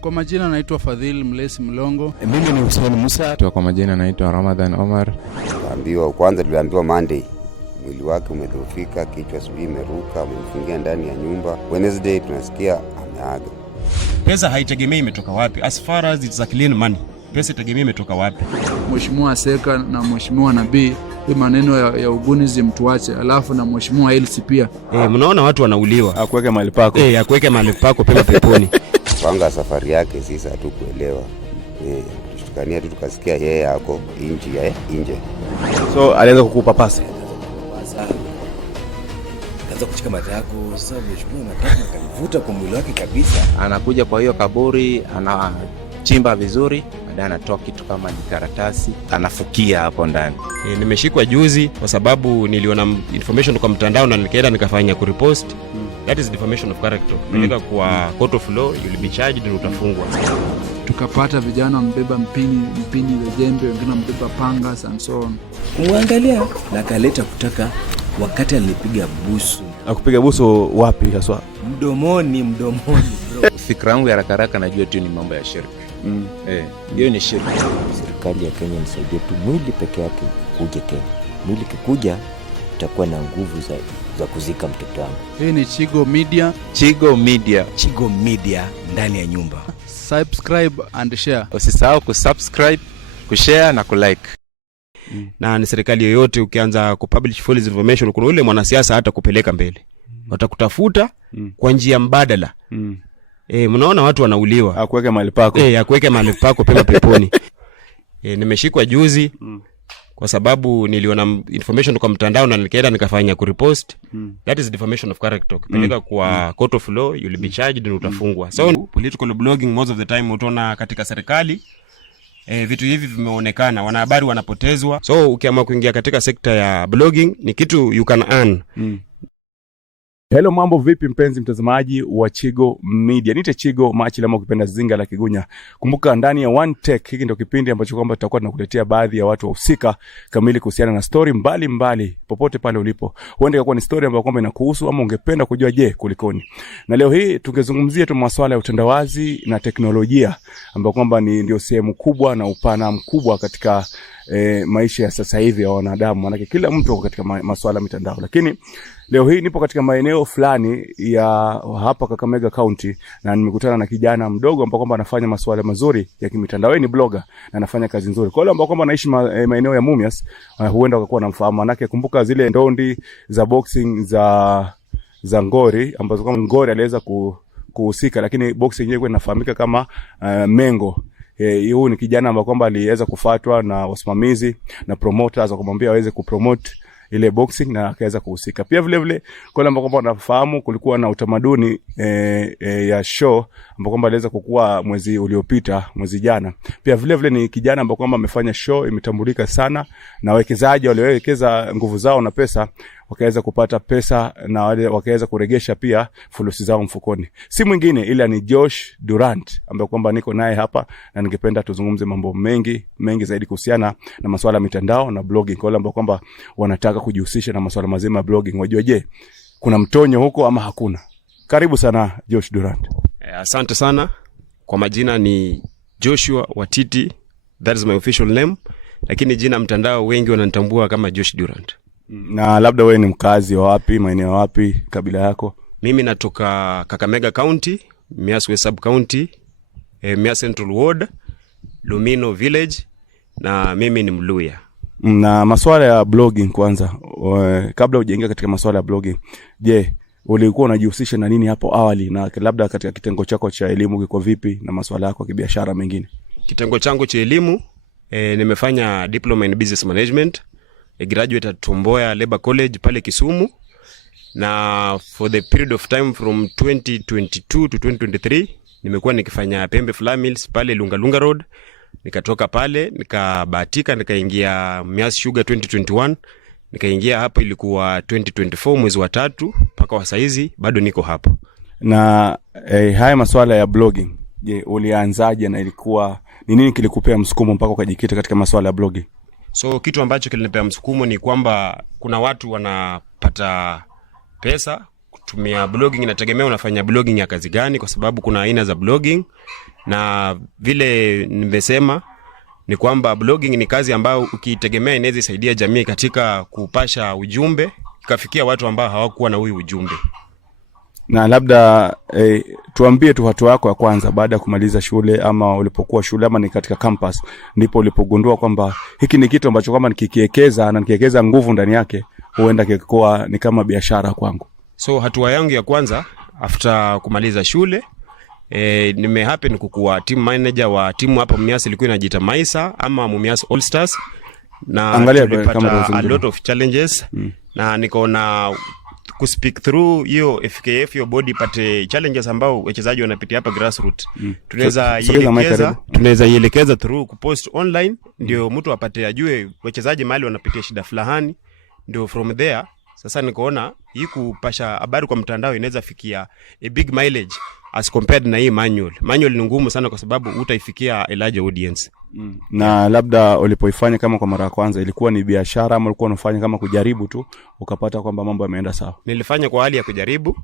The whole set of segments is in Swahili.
Kwa majina naitwa Fadhil Mlesi Mlongo. Mimi ni Hussein Musa. Kwa majina naitwa Ramadhan Omar. Tuliambiwa Monday mwili wake umedhoofika, kichwa sijui imeruka, wamemfungia ndani ya nyumba. Wednesday tunasikia ameaga. Pesa haitegemei imetoka wapi. As far as it's a clean money, pesa itegemei imetoka wapi. Mheshimiwa Seka na Mheshimiwa Nabii, hii maneno ya ugunizi mtuache. Alafu na Mheshimiwa Elsi pia. Mnaona watu wanauliwa. Akuweke mahali pako. Akuweke mahali pako pema peponi. Panga safari yake sisi hatukuelewa. Tushikania tu tukasikia yeye yako nje. So alianza kukupa pasa. Kaanza kuchika mata yako, sasa mheshimiwa nataka akanivuta kwa mwili wake kabisa. Anakuja kwa hiyo kaburi, anachimba vizuri, baadaye anatoa kitu kama ni karatasi, anafukia hapo ndani. Nimeshikwa juzi kwa sababu niliona information kwa mtandao na nikaenda nikafanya kurepost. That is defamation of character. Peleka kwa court of law, you'll be charged na utafungwa. Tukapata vijana mbeba mpini za jembe, wengine mbeba panga and so on. Kumwangalia na kaleta kutaka wakati alipiga busu. Akupiga busu wapi haswa? Mdomoni bro. Fikra yangu ya haraka najua tu ni mambo ya shirki. Hiyo ni shirki. Serikali ya Kenya nisaidie tu mwili peke yake kuje Kenya. Mwili kikuja utakuwa na nguvu za kuzika mtoto wangu. Hii ni Chigo Media. Chigo Media ndani ya nyumba. Subscribe and share. Usisahau kusubscribe, kushare na kulike. Na ni serikali yoyote ukianza kupublish false information, kuna ule mwanasiasa hata kupeleka mbele. Watakutafuta kwa njia mbadala. Mnaona watu wanauliwa. Akuweke mahali pako. Akuweke mahali pako pema peponi. Nimeshikwa juzi kwa sababu niliona information kwa mtandao na nikaenda nikafanya kurepost. That is defamation of character. Peleka kwa court of law, you'll be charged na utafungwa. So political blogging most of the time utaona katika serikali vitu hivi vimeonekana, wanahabari wanapotezwa. So ukiamua kuingia katika sekta ya blogging ni kitu you can earn. Hello, mambo vipi mpenzi mtazamaji wa Chigo Media. Nite Chigo Machi lama ukipenda Zinga la Kigunya. Kumbuka ndani ya One Tech hiki ndio kipindi ambacho kwamba tutakuwa tunakuletea baadhi ya watu wahusika kamili kuhusiana na story mbali popote pale ulipo. Huenda ikawa ni story ambayo kwamba inakuhusu ama ungependa kujua kulikoni. Na leo hii tungezungumzia tu masuala ya utandawazi na teknolojia ambayo kwamba ndio sehemu kubwa na upana mkubwa katika maisha ya sasa hivi ya wanadamu. Maana kila mtu yuko katika masuala ya mitandao. Lakini leo hii nipo katika maeneo fulani ya hapa Kakamega County na nimekutana na kijana mdogo ambaye kwamba anafanya masuala mazuri ya kimitandao. Yeye ni blogger na anafanya kazi nzuri. Kwa wale ambao kwamba anaishi maeneo ya Mumias, huenda wakakuwa namfahamu. Manake kumbuka zile ndondi za boxing za Ngori ambazo kama Ngori aliweza kuhusika, lakini boxing yenyewe inafahamika kama Mengo. Huyu ni kijana ambaye kwamba aliweza kufuatwa na wasimamizi na promoters wakamwambia aweze kupromote ile boxing na akaweza kuhusika. Pia vile kwa wale ambao kwamba wanafahamu kulikuwa na utamaduni ya show ambao kwamba aliweza kukua mwezi uliopita, mwezi jana. Pia vile ni kijana ambao kwamba amefanya show imetambulika sana na wawekezaji waliowekeza nguvu zao na pesa wakaweza kupata pesa na wale wakaweza kuregesha pia fulusi zao mfukoni. Si mwingine ila ni Josh Durant ambaye kwamba niko naye hapa na ningependa tuzungumze mambo mengi zaidi kuhusiana na masuala ya mitandao na blogging. Kwa wale ambao kwamba wanataka kujihusisha na masuala mazima ya blogging, wajue kuna mtonyo huko ama hakuna. Karibu sana Josh Durant. Asante sana. Kwa majina ni Joshua Watiti. That is my official name. Lakini jina mtandao wengi wananitambua kama Josh Durant. Na labda wewe ni mkazi wa wapi, maeneo wapi, kabila yako? Mimi natoka Kakamega County, Mias West Sub County, Mias Central Ward, Lumino Village, na mimi ni Mluya. Na masuala ya blogging kwanza, kabla hujaingia katika masuala ya blogging, ulikuwa unajihusisha na nini hapo awali, na labda katika kitengo chako cha elimu kiko vipi na masuala yako ya kibiashara mengine? Kitengo changu cha elimu nimefanya diploma in business management, graduate at Tomboya Labor College pale Kisumu, na for the period of time from 2022 to 2023 nimekuwa nikifanya Pembe Flour Mills pale Lunga Road. Nikatoka pale nikabahatika nikaingia Mias Sugar 2021, nikaingia hapa ilikuwa 2024 mwezi wa 3 mpaka wa saizi bado niko hapa. Na haya masuala ya blogging, ulianzaje na ilikuwa ni nini kilikupea msukumo mpaka ukajikita katika masuala ya blogging? So kitu ambacho kilinipea msukumo ni kwamba kuna watu wanapata pesa kutumia blogging inategemea unafanya blogging ya kazi gani, kwa sababu kuna aina za blogging, na vile nimesema ni kwamba blogging ni kazi ambayo ukitegemea inaweza saidia jamii katika kupasha ujumbe ikafikia watu ambao hawakuwa na huyu ujumbe. Na labda tuambie tu hatua yako ya kwanza baada ya kumaliza shule, ama ulipokuwa shule, ama ni katika campus ndipo ulipogundua kwamba hiki ni kitu ambacho kama nikikiwekeza na nikiwekeza nguvu ndani yake huenda kikikuwa ni kama biashara kwangu. So hatua yangu ya kwanza after kumaliza shule, nimehappen kukuwa team manager wa timu hapa Mumias, ilikuwa inajiita Maisa ama Mumias All Stars, na tulipata a lot of challenges na nikaona kuspeak through hiyo FKF hiyo body pate challenges ambao wachezaji wanapitia hapa grassroots. Tunaweza ielekeza through kupost online, ndio mtu apate ajue wachezaji mahali wanapitia shida fulani, ndio from there sasa nikaona hii kupasha habari kwa mtandao inaweza fikia a big mileage as compared na hii manual. Manual ni ngumu sana kwa sababu utaifikia a large audience. Na labda ulipoifanya kama kwa mara ya kwanza ilikuwa ni biashara ama ulikuwa unafanya kama kujaribu tu ukapata kwamba mambo yameenda sawa? Nilifanya kwa hali ya kujaribu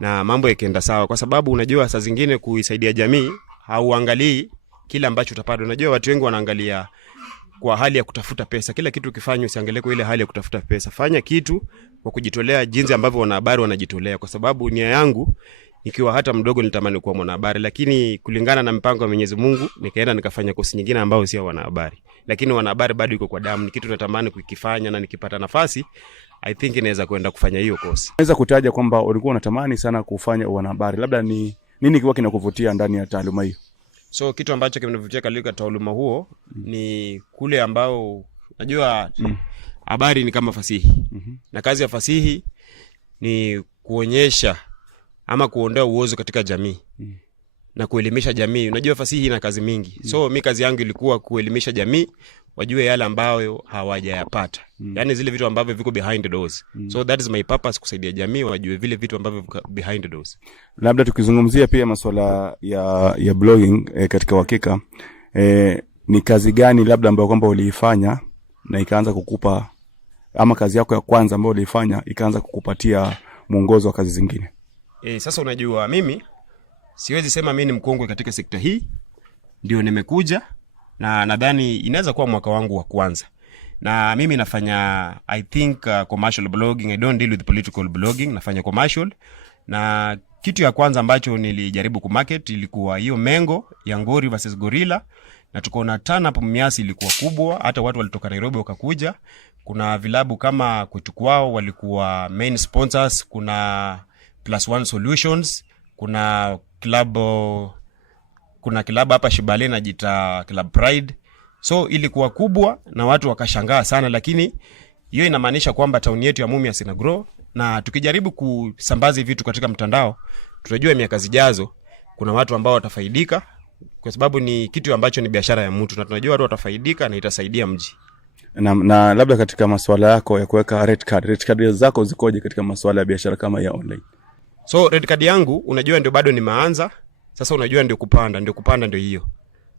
na mambo yakaenda sawa, kwa sababu unajua saa zingine kuisaidia jamii hauangalii kile ambacho utapata. Unajua watu wengi wanaangalia kwa hali ya kutafuta pesa. Kila kitu ukifanya usiangalie kwa ile hali ya kutafuta pesa. Fanya kitu kwa kujitolea jinsi ambavyo wanahabari wanajitolea, kwa sababu nia yangu nikiwa hata mdogo nilitamani kuwa mwanahabari, lakini kulingana na mpango wa Mwenyezi Mungu nikaenda nikafanya kosi nyingine ambao sio wanahabari. Lakini wanahabari bado iko kwa damu, ni kitu natamani kukifanya, na nikipata nafasi I think inaweza kwenda kufanya hiyo kosi. Unaweza kutaja kwamba ulikuwa unatamani sana kufanya wanahabari, labda ni nini kiwa kinakuvutia ndani ya taaluma hiyo? So kitu ambacho kimenivutia katika taaluma huo ni kule ambao najua habari ni kama fasihi. Na kazi ya fasihi ni kuonyesha ama kuondoa uozo katika jamii na kuelimisha jamii. Unajua fasihi ina kazi mingi. So mimi kazi yangu ilikuwa kuelimisha jamii wajue yale ambayo hawajayapata. Yaani zile vitu ambavyo viko behind the doors. So that is my purpose, kusaidia jamii wajue vile vitu ambavyo viko behind the doors. Labda tukizungumzia pia masuala ya blogging katika uhakika, ni kazi gani labda ambayo kwamba uliifanya na ikaanza kukupa, ama kazi yako ya kwanza ambayo uliifanya ikaanza kukupatia mwongozo wa kazi zingine? Sasa unajua mimi siwezi sema mimi ni mkongwe katika sekta hii, ndio nimekuja na nadhani inaweza kuwa mwaka wangu wa kwanza. Na mimi nafanya I think commercial blogging. I don't deal with political blogging, nafanya commercial. Na kitu ya kwanza ambacho nilijaribu kumarket ilikuwa hiyo Mengo ya Ngori versus Gorilla, na tukaona turn up Mumias ilikuwa kubwa, hata watu walitoka Nairobi wakakuja. Kuna vilabu kama Kwetu Kwao walikuwa main sponsors, kuna Plus One Solutions, kuna club hapa Shibale na jita Club Pride. So ilikuwa kubwa na watu wakashangaa sana, lakini hiyo inamaanisha kwamba town yetu ya Mumias ina grow, na tukijaribu kusambaza vitu katika mtandao tutajua miaka zijazo kuna watu ambao watafaidika, kwa sababu ni kitu ambacho ni biashara ya mtu na tunajua watu watafaidika na itasaidia mji. Na labda katika masuala yako ya kuweka red card zako zikoje katika masuala ya biashara kama ya online? So red card yangu unajua ndio bado nimeanza. Sasa unajua ndio kupanda ndio hiyo.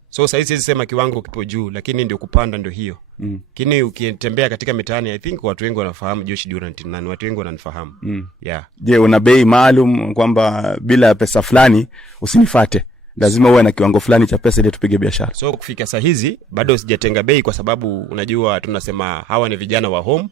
So sasa siwezi sema kiwango kipo juu, lakini ndio kupanda ndio hiyo. Lakini ukitembea katika mitaani I think watu wengi wanafahamu Josh Durant na watu wengi wananifahamu. Yeah. Je, una bei maalum kwamba bila pesa fulani usinifuate? Lazima uwe na kiwango fulani cha pesa ili tupige biashara. So kufika saa hizi bado sijatenga bei, kwa sababu unajua tunasema hawa ni vijana wa home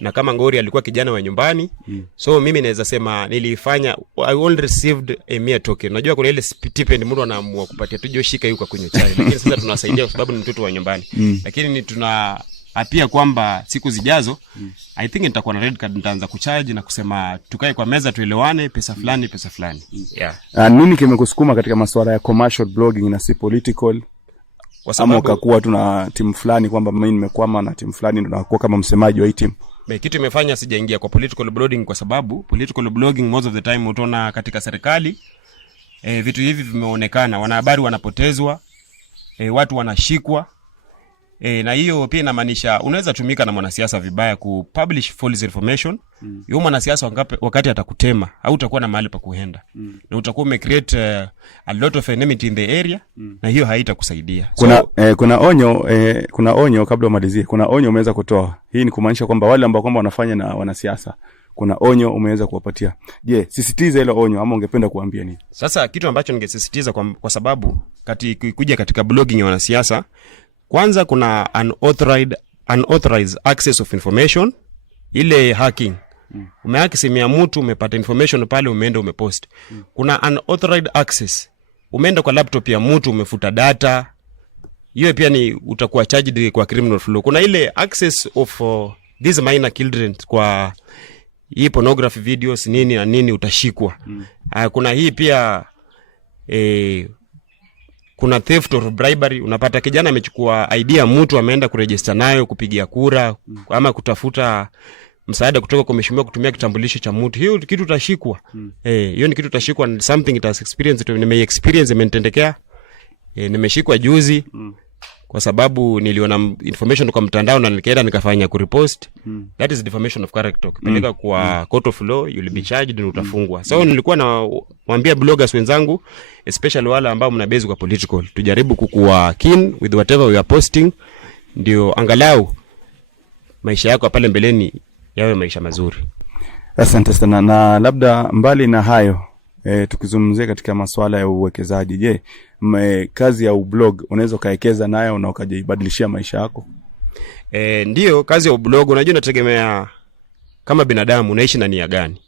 na kama Ngori alikuwa kijana wa nyumbani. So mimi naweza sema nilifanya I only received a mere token. Unajua kuna ile stipend mtu anaamua kupatia tu Joshika yuko kunywa chai, lakini sasa tunawasaidia kwa sababu ni mtoto wa nyumbani. Lakini ni tuna apia kwamba siku zijazo I think nitakuwa na red card, nitaanza kucharge na kusema tukae kwa meza tuelewane pesa fulani. Yeah. Nini kimekusukuma katika masuala ya commercial blogging na si political? Kwa sababu ukakuwa tuna timu fulani kwamba mimi nimekwama na timu fulani ndio nakuwa kama msemaji wa hii timu? Kitu imefanya sijaingia kwa political blogging kwa sababu political blogging most of the time utaona katika serikali vitu hivi vimeonekana, wanahabari wanapotezwa, watu wanashikwa. Na hiyo pia inamaanisha unaweza tumika na mwanasiasa vibaya ku publish false information. Yule mwanasiasa wakati atakutema au utakuwa na mahali pa kuenda. Na utakuwa umecreate a lot of enmity in the area na hiyo haitakusaidia. Kuna onyo kabla umalizie. Kuna onyo umeweza kutoa. Hii ni kumaanisha kwamba wale ambao kwamba wanafanya na wanasiasa kuna onyo umeweza kuwapatia. Je, sisitiza ile onyo ama ungependa kuambia nini? Sasa kitu ambacho ningesisitiza kwa sababu kuja katika blogging ya wanasiasa, kwanza kuna unauthorized access of information, ile hacking. Umehaki simu ya mtu, umepata information pale, umeenda umepost. Kuna unauthorized access, umeenda kwa laptop ya mtu, umefuta data, hiyo pia ni utakuwa charged kwa criminal flow. Kuna ile access of these minor children kwa hii pornography videos nini na nini, utashikwa. Kuna hii pia kuna theft or bribery. Unapata kijana amechukua ID ya mtu, ameenda kuregister nayo kupigia kura ama kutafuta msaada kutoka kwa mheshimiwa kutumia kitambulisho cha mtu, hiyo kitu utashikwa. Hiyo ni kitu utashikwa, something it has experience, experience imenitendekea. Nimeshikwa juzi kwa sababu niliona information kwa mtandao na nikaenda nikafanya kurepost. That is defamation of character. Kupeleka kwa court of law, you will be charged na utafungwa. So nilikuwa na waambia bloggers wenzangu, especially wale ambao mna base kwa political, tujaribu kukuwa keen with whatever we are posting, ndio angalau maisha yako pale mbeleni yawe maisha mazuri. Asante sana. Na labda mbali na hayo, tukizungumzia katika masuala ya uwekezaji, je, kazi ya ublog unaweza kaekeza nayo na ukajibadilishia maisha yako? Ndio, kazi ya ublog unajua inategemea kama binadamu unaishi na nia gani.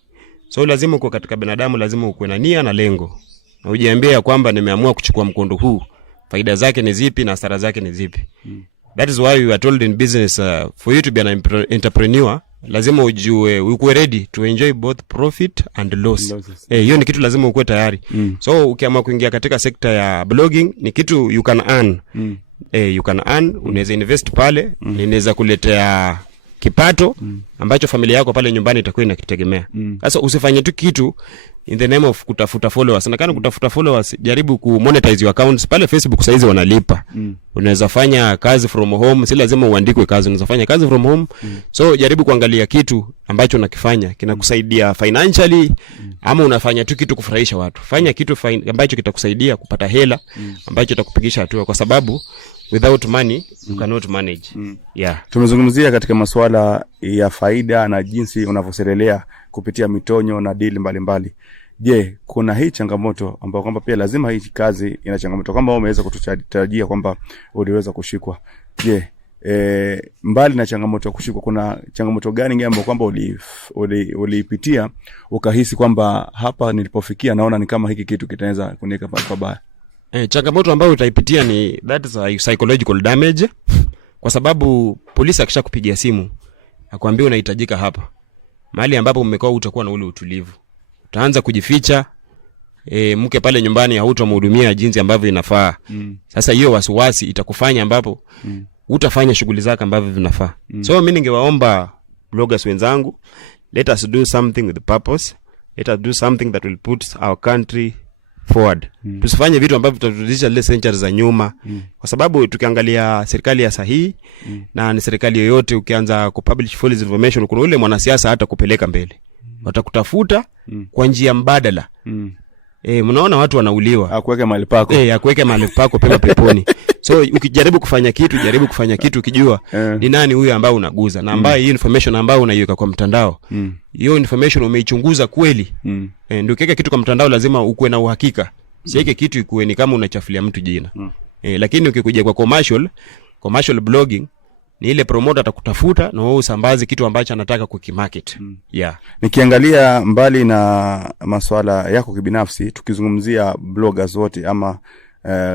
So lazima uko katika binadamu, lazima uwe na nia na lengo. Na ujiambie kwamba nimeamua kuchukua mkondo huu, faida zake ni zipi na hasara zake ni zipi. That is why we are told in business, for you to be an entrepreneur, lazima ujue uko ready to enjoy both profit and loss. Hiyo ni kitu lazima uko tayari. So ukiamua kuingia katika sekta ya blogging, ni kitu you can earn. You can earn, unaweza invest pale, inaweza kuletea kipato ambacho familia yako pale nyumbani itakuwa inakitegemea. Sasa usifanye tu kitu in the name of kutafuta followers. Nakana kutafuta followers, jaribu ku monetize your accounts. Pale Facebook saizi wanalipa. Unaweza fanya kazi from home, si lazima uandikwe kazi, unaweza fanya kazi from home. So jaribu kuangalia kitu ambacho unakifanya kinakusaidia financially, ama unafanya tu kitu kufurahisha watu. Fanya kitu ambacho kitakusaidia kupata hela, ambacho kitakupigisha hatua, kwa sababu without money you cannot manage. Tumezungumzia katika masuala ya faida na jinsi unavyoselelea kupitia mitonyo na deal mbalimbali. Je, kuna hii changamoto ambayo kwamba pia lazima hii kazi ina changamoto, kama wewe umeweza kututarajia kwamba uliweza kushikwa. Je, mbali na changamoto ya kushikwa, kuna changamoto gani ambayo kwamba ulipitia ukahisi kwamba hapa nilipofikia naona ni kama hiki kitu kitaweza kuniweka pabaya? Changamoto ambayo utaipitia ni that is a psychological damage, kwa sababu polisi akishakupigia simu akwambia unahitajika hapa, mahali ambapo umekaa utakuwa na ule utulivu, utaanza kujificha. Mke pale nyumbani hautamhudumia jinsi ambavyo inafaa. Sasa hiyo wasiwasi itakufanya ambapo utafanya shughuli zako ambavyo vinafaa. So mimi ningewaomba bloggers wenzangu, let us do something with purpose. Let us do something that will put our country forward. Tusifanye vitu ambavyo tutarudisha zile centuries za nyuma. Kwa sababu tukiangalia serikali ya sahihi na ni serikali yoyote, ukianza kupublish false information, kuna ule mwanasiasa hata kupeleka mbele. Watakutafuta kwa njia mbadala. Mnaona watu wanauliwa. Akuweke mahali pako. Akuweke mahali pako pema peponi. So ukijaribu kufanya kitu ukijua ni nani huyo ambao unaguza, na ambaye hiyo information ambayo unaiweka kwa mtandao, hiyo information umeichunguza kweli. Ndio kile kitu kwa mtandao lazima ukuwe na uhakika. Siweke kitu ikuwe ni kama unachafulia mtu jina. Lakini ukikuja kwa commercial blogging, ni ile promoter atakutafuta na wewe usambaze kitu ambacho anataka kukimarket. Nikiangalia mbali na masuala yako kibinafsi, tukizungumzia bloggers wote ama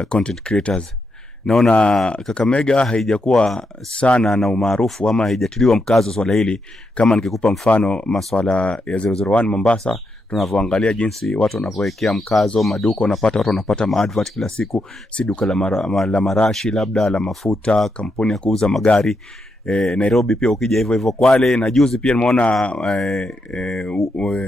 content creators, naona Kakamega haijakuwa sana na umaarufu ama haijatiliwa mkazo swala hili. Kama nikikupa mfano masuala ya 001 Mombasa, tunavyoangalia jinsi watu wanavyowekea mkazo, maduka watu wanapata maadvert kila siku, si duka la marashi, labda la mafuta, kampuni ya kuuza magari. Nairobi pia ukija hivyo Kwale, na juzi pia nimeona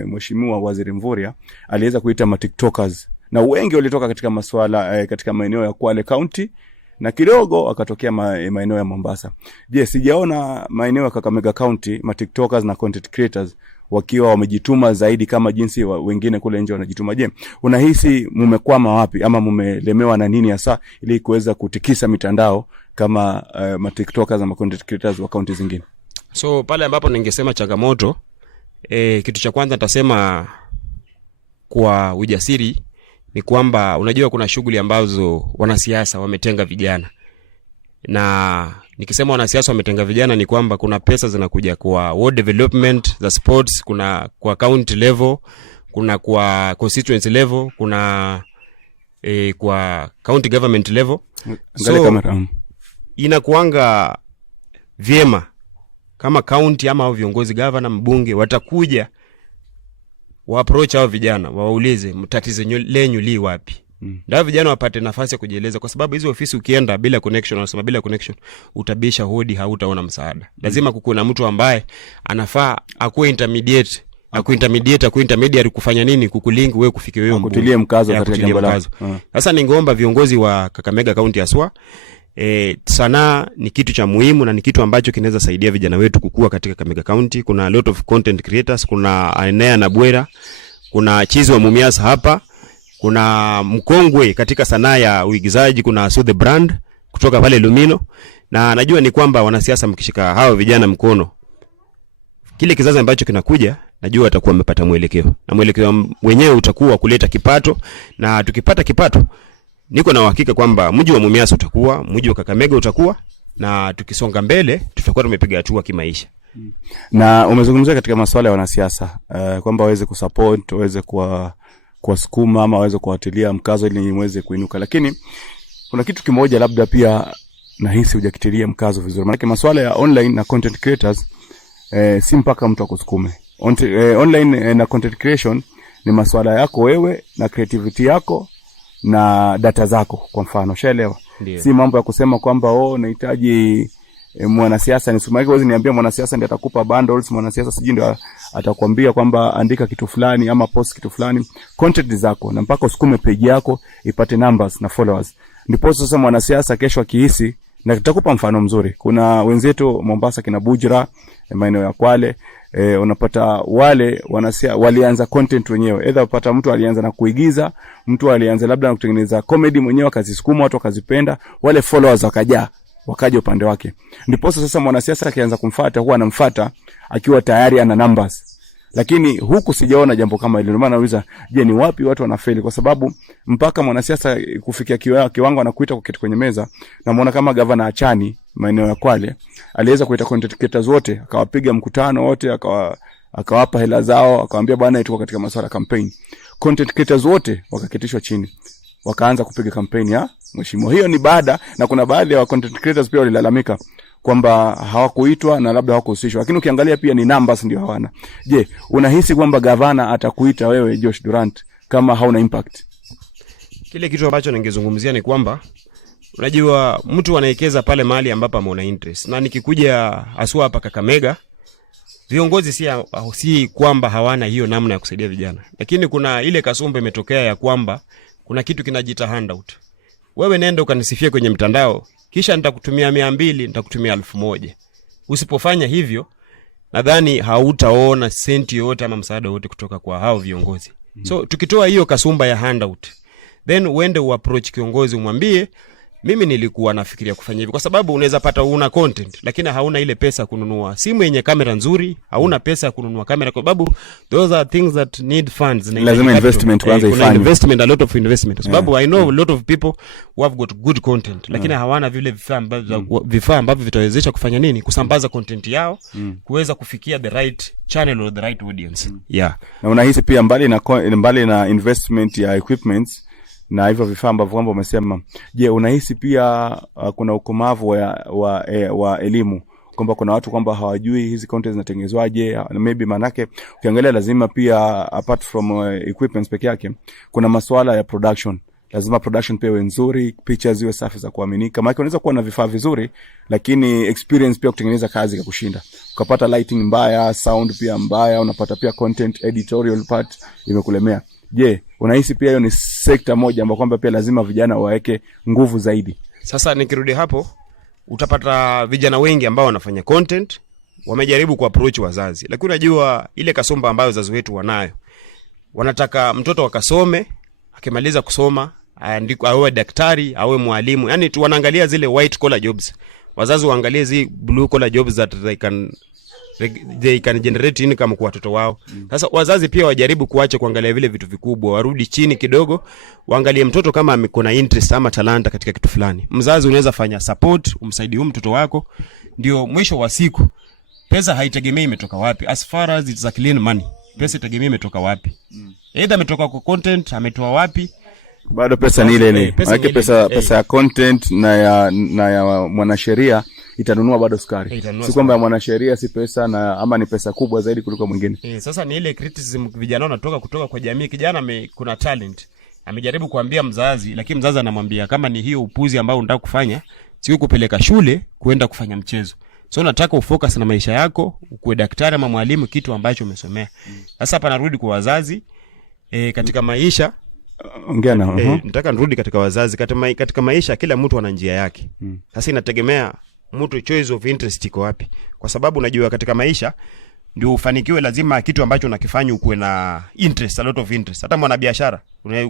mheshimiwa Waziri Mvurya aliweza kuita ma-tiktokers, na wengi walitoka katika masuala katika maeneo ya Kwale County na kidogo akatokea maeneo ya Mombasa. Je, sijaona maeneo ya Kakamega County ma-tiktokers na content creators wakiwa wamejituma zaidi kama jinsi wengine kule nje wanajituma. Je, unahisi mumekwama wapi ama mumelemewa na nini hasa ili kuweza kutikisa mitandao kama ma-tiktokers na content creators wa county zingine? So pale ambapo ningesema changamoto Kitu cha kwanza nitasema kwa ujasiri ni kwamba unajua kuna shughuli ambazo wanasiasa wametenga vijana. Na nikisema wanasiasa wametenga vijana ni kwamba kuna pesa zinakuja kwa ward development za sports, kuna kwa county level, kuna kwa constituency level, kuna kwa county government level. So inakuanga vyema kama county ama au viongozi, governor, mbunge watakuja wa approach hao vijana, waulize mtatizo lenyu li wapi. Ndio vijana wapate nafasi ya kujieleza, kwa sababu hizo ofisi ukienda bila connection, wanasema bila connection utabisha hodi, hautaona msaada. Lazima kukuwe na mtu ambaye anafaa akuwe intermediate, intermediary kufanya nini, kukulink wewe kufikia wewe kutilia mkazo katika jambo la. Sasa ningeomba viongozi wa Kakamega County aswa sanaa ni kitu cha muhimu na ni kitu ambacho kinaweza saidia vijana wetu kukua katika Kakamega County. Kuna a lot of content creators, kuna Ainea na Bwera, kuna Chizi wa Mumias hapa, kuna mkongwe katika sanaa ya uigizaji, kuna So the Brand kutoka pale Lumino. Na najua ni kwamba wanasiasa mkishika hao vijana mkono, kile kizazi ambacho kinakuja najua atakuwa amepata mwelekeo, na mwelekeo wenyewe utakuwa kuleta kipato. Na tukipata kipato, niko na uhakika kwamba mji wa Mumias utakuwa, mji wa Kakamega utakuwa, na tukisonga mbele tutakuwa tumepiga hatua kimaisha. Na umezungumzia katika masuala ya wanasiasa kwamba waweze kusupport, waweze kuwasukuma ama waweze kuwatilia mkazo ili mweze kuinuka, lakini kuna kitu kimoja labda pia nahisi hujakitilia mkazo vizuri. Maana masuala ya online na content creators si mpaka mtu akusukume. Online na content creation ni masuala yako wewe na creativity yako na data zako, kwa mfano, shaelewa. Si mambo ya kusema kwamba nahitaji mwanasiasa nisumake. Wewe niambia mwanasiasa ndiye atakupa bundles, mwanasiasa siji ndio atakwambia kwamba andika kitu fulani ama post kitu fulani. Content zako na mpaka usukume page yako ipate numbers na followers, ndipo sasa mwanasiasa kesho akihisi. Na tutakupa mfano mzuri. Kuna wenzetu Mombasa kina Bujra, maeneo ya Kwale, unapata wale wanasiasa walianza content wenyewe. Either upata mtu alianza na kuigiza, mtu alianza labda na kutengeneza comedy mwenyewe, akazisukuma watu wakazipenda, wale followers wakaja upande wake. Ndipo sasa mwanasiasa akianza kumfuata, huwa anamfuata akiwa tayari ana numbers. Lakini huku sijaona jambo kama hilo. Ndio maana nauliza, je, ni wapi watu wanafeli? Kwa sababu mpaka mwanasiasa kufikia kiwango anakuita kwa kitu kwenye meza, na muona kama governor Achani maeneo ya Kwale aliweza kuita content creators wote, akawapiga mkutano wote, akawapa hela zao, akamwambia bwana tuko katika masuala campaign. Content creators wote wakaketishwa chini, wakaanza kupiga campaign ya mheshimiwa. Hiyo ni baada, na kuna baadhi ya content creators pia walilalamika kwamba hawakuitwa na labda hawakuhusishwa, lakini ukiangalia pia ni numbers ndio hawana. Je, unahisi kwamba gavana atakuita wewe Josh Durant kama hauna impact? Kile kitu ambacho ningezungumzia ni kwamba unajua mtu anaekeza pale mahali ambapo ameona interest. Na nikikuja asua hapa Kakamega, viongozi si kwamba hawana hiyo namna ya kusaidia vijana, lakini kuna ile kasumba imetokea ya kwamba kuna kitu kinajita handout. Wewe nenda ukanisifie kwenye mtandao, kisha nitakutumia 200, nitakutumia 1000. Usipofanya hivyo, nadhani hautaona senti yote ama msaada wote kutoka kwa hao viongozi. So tukitoa hiyo kasumba ya handout, then uende uapproach kiongozi umwambie, mimi nilikuwa nafikiria kufanya hivi, kwa sababu unaweza pata una content lakini hauna ile pesa kununua simu yenye kamera nzuri, hauna pesa kununua kamera, kwa sababu those are things that need funds. Lazima investment kwanza ifanye. Investment, a lot of investment. Kwa sababu I know a lot of people who have got good content lakini hawana vile vifaa ambavyo vitawezesha kufanya nini, kusambaza content yao, kuweza kufikia the right channel or the right audience. Na unahisi pia mbali na investment ya equipments na hivyo vifaa ambavyo kwamba umesema, je, unahisi pia kuna ukomavu wa elimu, kwamba kuna watu kwamba hawajui hizi content zinatengenezwaje? Maybe manake ukiangalia lazima pia apart from equipments peke yake, kuna masuala ya production. Lazima production pia iwe nzuri, pictures ziwe safi za kuaminika. Maana unaweza kuwa na vifaa vizuri lakini experience pia kutengeneza kazi ya kushinda. Ukapata lighting mbaya, sound pia mbaya, unapata pia content editorial part imekulemea. Je, unahisi pia hiyo ni sekta moja ambayo kwamba pia lazima vijana waweke nguvu zaidi? Sasa nikirudi hapo, utapata vijana wengi ambao wanafanya content wamejaribu kuapproach wazazi, lakini unajua ile kasumba ambayo wazazi wetu wanayo, wanataka mtoto akasome, akimaliza kusoma aandikwe awe daktari, awe mwalimu. Yani tu wanaangalia zile white collar jobs. Wazazi waangalie zile blue collar jobs that they can they can generate income kwa watoto wao. Sasa wazazi pia wajaribu kuacha kuangalia vile vitu vikubwa, warudi chini kidogo, waangalie mtoto kama amekona interest ama talanta katika kitu fulani. Mzazi unaweza fanya support, umsaidie mtoto wako, ndio mwisho wa siku pesa haitegemei imetoka wapi. As far as it's a clean money, pesa itegemei imetoka wapi. Either ametoka kwa content, ametoa wapi, bado pesa ni ile ile. Pesa ya content na ya mwanasheria itanunua bado sukari. Si kwamba mwanasheria si pesa na ama ni pesa kubwa zaidi kuliko mwingine. Sasa ni ile criticism vijana wanatoka kutoka kwa jamii. Kijana kuna talent, amejaribu kuambia mzazi, lakini mzazi anamwambia kama ni hiyo upuzi ambao unataka kufanya, sio kupeleka shule kuenda kufanya mchezo. So nataka ufocus na maisha yako, ukuwe daktari ama mwalimu, kitu ambacho umesomea. Sasa hapa narudi kwa wazazi katika maisha. Ongea na nataka nirudi katika wazazi. Katika maisha kila mtu ana njia yake. Sasa inategemea mtu choice of interest iko wapi. Kwa sababu unajua katika maisha ndio ufanikiwe lazima kitu ambacho unakifanya ukuwe na interest, a lot of interest. Hata mwanabiashara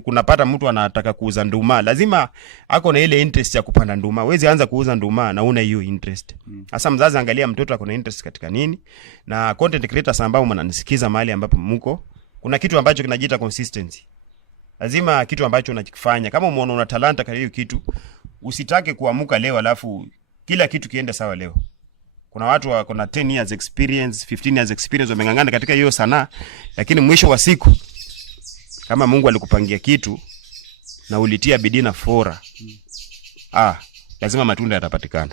unapata mtu anataka kuuza nduma, lazima ako na ile interest ya kupanda nduma. Huwezi anza kuuza nduma na una hiyo interest. Sasa mzazi angalia mtoto ako na interest katika nini, na content creators ambao mnanisikiza mahali ambapo mko, kuna kitu ambacho kinajiita consistency. Lazima kitu ambacho unakifanya, kama umeona una talanta kwa hiyo kitu, usitake kuamuka leo alafu kila kitu kiende sawa leo. Kuna watu wako na 10 years experience, 15 years experience, wamengangana katika hiyo sanaa, lakini mwisho wa siku kama Mungu alikupangia kitu na ulitia bidii na fora, lazima matunda yatapatikana.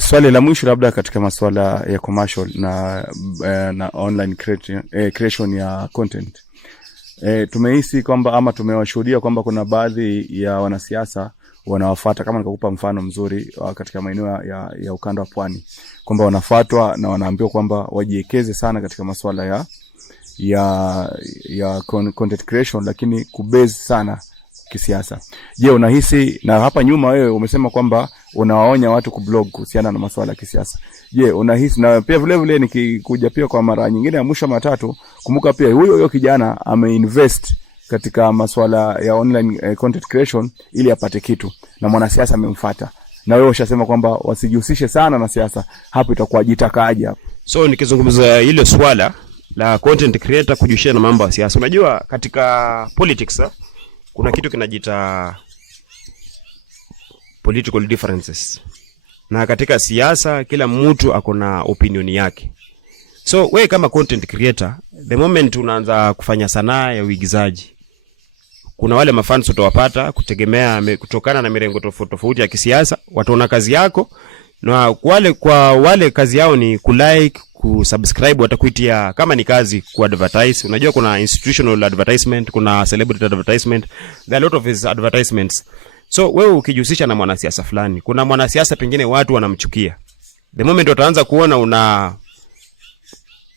Swali la mwisho labda katika masuala ya commercial na online creation ya content. Tumehisi kwamba ama tumewashuhudia kwamba kuna baadhi ya wanasiasa wanawafuata, kama nikakupa mfano mzuri katika maeneo ya ukanda wa pwani, kwamba wanafuatwa na wanaambiwa kwamba wajiekeze sana katika masuala ya content creation, lakini kubase sana kisiasa. Je, unahisi, na hapa nyuma wewe umesema kwamba unawaonya watu kublog kuhusiana na masuala ya kisiasa. Je, unahisi, na pia vile vile nikikuja pia kwa mara nyingine ya mwisho matatu, kumbuka pia huyo kijana ameinvest katika masuala ya online content creation ili apate kitu, na mwanasiasa amemfuata, na wewe ushasema kwamba wasijihusishe sana na siasa. Hapo itakuwa jitakaje hapo? So nikizungumza ile swala la content creator kujihusisha na mambo ya siasa, unajua katika politics kuna kitu kinajiita political differences, na katika siasa kila mtu ako na opinion yake. So wewe kama content creator, the moment unaanza kufanya sanaa ya uigizaji, kuna wale mafans utawapata kutegemea kutokana na mirengo tofauti ya kisiasa, wataona kazi yako, na kwa wale kazi yao ni kulike, kusubscribe, watakuitia kama ni kazi ku advertise. Unajua kuna institutional advertisement, kuna celebrity advertisement, there are a lot of these advertisements. So wewe ukijihusisha na mwanasiasa fulani, kuna mwanasiasa pengine watu wanamchukia, the moment wataanza kuona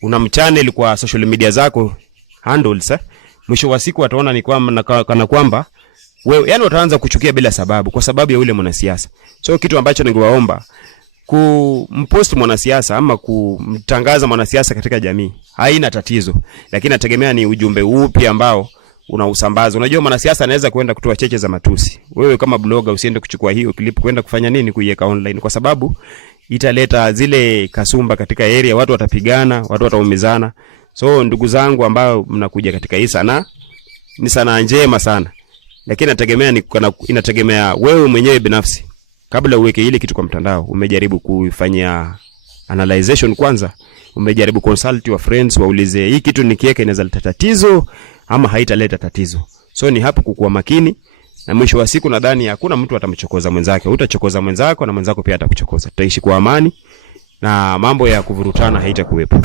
una mchannel kwa social media zako handles, mwisho wa siku wataona ni kwamba wewe, yani wataanza kuchukia bila sababu, kwa sababu ya yule mwanasiasa. So kitu ambacho ningewaomba, kumpost mwanasiasa ama kumtangaza mwanasiasa katika jamii haina tatizo, lakini nategemea ni ujumbe upi ambao unausambaza. Unajua mwanasiasa anaweza kwenda kutoa cheche za matusi, wewe kama blogger usiende kuchukua hiyo clip kwenda kufanya nini, kuiweka online, kwa sababu italeta zile kasumba katika area, watu watapigana, watu wataumizana. So ndugu zangu ambao mnakuja katika hii sana, ni sana njema sana, lakini inategemea wewe mwenyewe binafsi. Kabla uweke ile kitu kwa mtandao, umejaribu kufanya analyzation kwanza, umejaribu consult your friends, waulize hii kitu nikiweka inaweza leta tatizo ama haitaleta tatizo. So ni hapo kukuwa makini, na mwisho wa siku nadhani hakuna mtu atamchokoza mwenzake. Utachokoza mwenzako na mwenzako pia atakuchokoza. Tutaishi kwa amani na mambo ya kuvurutana haitakuwepo.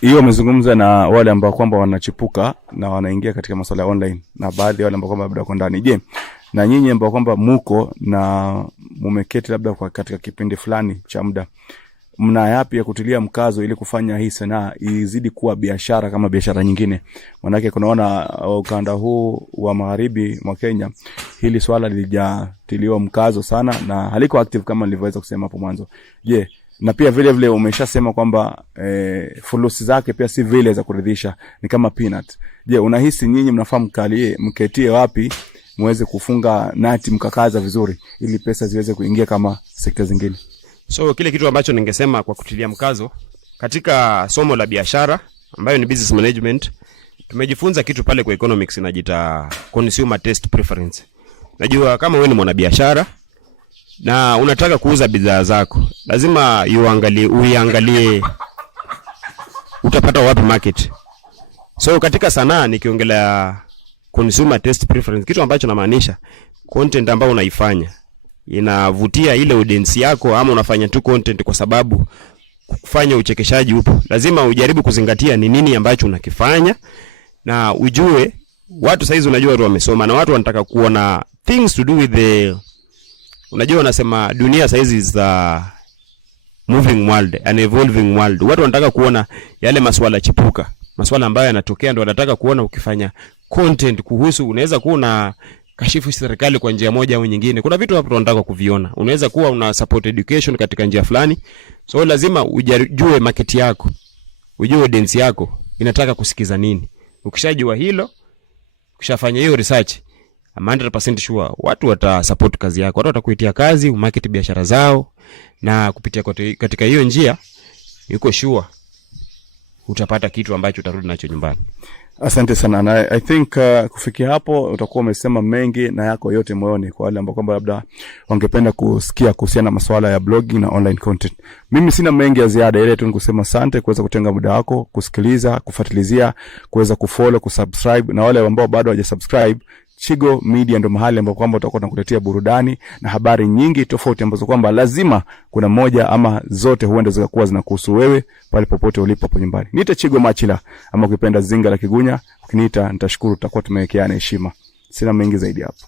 Hiyo umezungumza na wale ambao kwamba wanachipuka na wanaingia katika masuala ya online, na baadhi ya wale ambao kwamba labda wako ndani. Je, na nyinyi ambao kwamba muko na mumeketi labda kwa katika kipindi fulani cha muda, mna yapi ya kutilia mkazo ili kufanya hii sanaa izidi kuwa biashara kama biashara nyingine? Manake kunaona ukanda huu wa magharibi mwa Kenya hili swala lilijatiliwa mkazo sana na haliko active kama nilivyoweza kusema hapo mwanzo. Je, na pia vile vile umeshasema kwamba fulusi zake pia si vile za kuridhisha, ni kama peanut. Je, unahisi nyinyi mnafahamu mketie wapi muweze kufunga nati mkakaza vizuri ili pesa ziweze kuingia kama sekta zingine? So kile kitu ambacho ningesema kwa kutilia mkazo, katika somo la biashara ambayo ni business management, tumejifunza kitu pale kwa economics inajiita consumer taste preference. Najua kama wewe ni mwanabiashara na unataka kuuza bidhaa zako, lazima uiangalie utapata wapi market. So katika sanaa nikiongelea consumer taste preference, kitu ambacho namaanisha content ambayo unaifanya inavutia ile audience yako, ama unafanya tu content kwa sababu kufanya uchekeshaji upo. Lazima ujaribu kuzingatia ni nini ambacho unakifanya, na ujue watu saizi, unajua watu wamesoma na watu wanataka kuona things to do with the, unajua wanasema dunia saizi is a moving world, an evolving world. Watu wanataka kuona yale masuala chipuka, masuala ambayo yanatokea, ndio wanataka kuona ukifanya content kuhusu. Unaweza kuwa una kashifu serikali kwa njia moja au nyingine. Kuna vitu watu wanataka kuviona. Unaweza kuwa una support education katika njia fulani. So lazima ujue market yako, ujue audience yako inataka kusikiza nini. Ukishajua hilo, ukishafanya hiyo research, 100% sure watu watasupport kazi yako. Watu watakuitia kazi, umarket biashara zao, na kupitia katika hiyo njia yuko sure utapata kitu ambacho utarudi nacho nyumbani. Asante sana. Na I think kufikia hapo utakuwa umesema mengi na yako yote moyoni kwa wale ambao kwamba labda wangependa kusikia kuhusiana na masuala ya blogging na online content. Mimi sina mengi ya ziada, ile tu nikusema asante kuweza kutenga muda wako kusikiliza, kufuatilizia, kuweza kufollow, kusubscribe, na wale ambao bado hawajasubscribe, Chigo Media ndo mahali ambapo kwamba tutakuwa tunakuletea burudani na habari nyingi tofauti ambazo kwamba lazima kuna moja ama zote huenda zikakuwa zinakuhusu wewe pale popote ulipo hapo nyumbani. Niite Chigo Machila, ama ukipenda Zinga la Kigunya, ukiniita nitashukuru, tutakuwa tumewekeana heshima. Sina mengi zaidi hapo.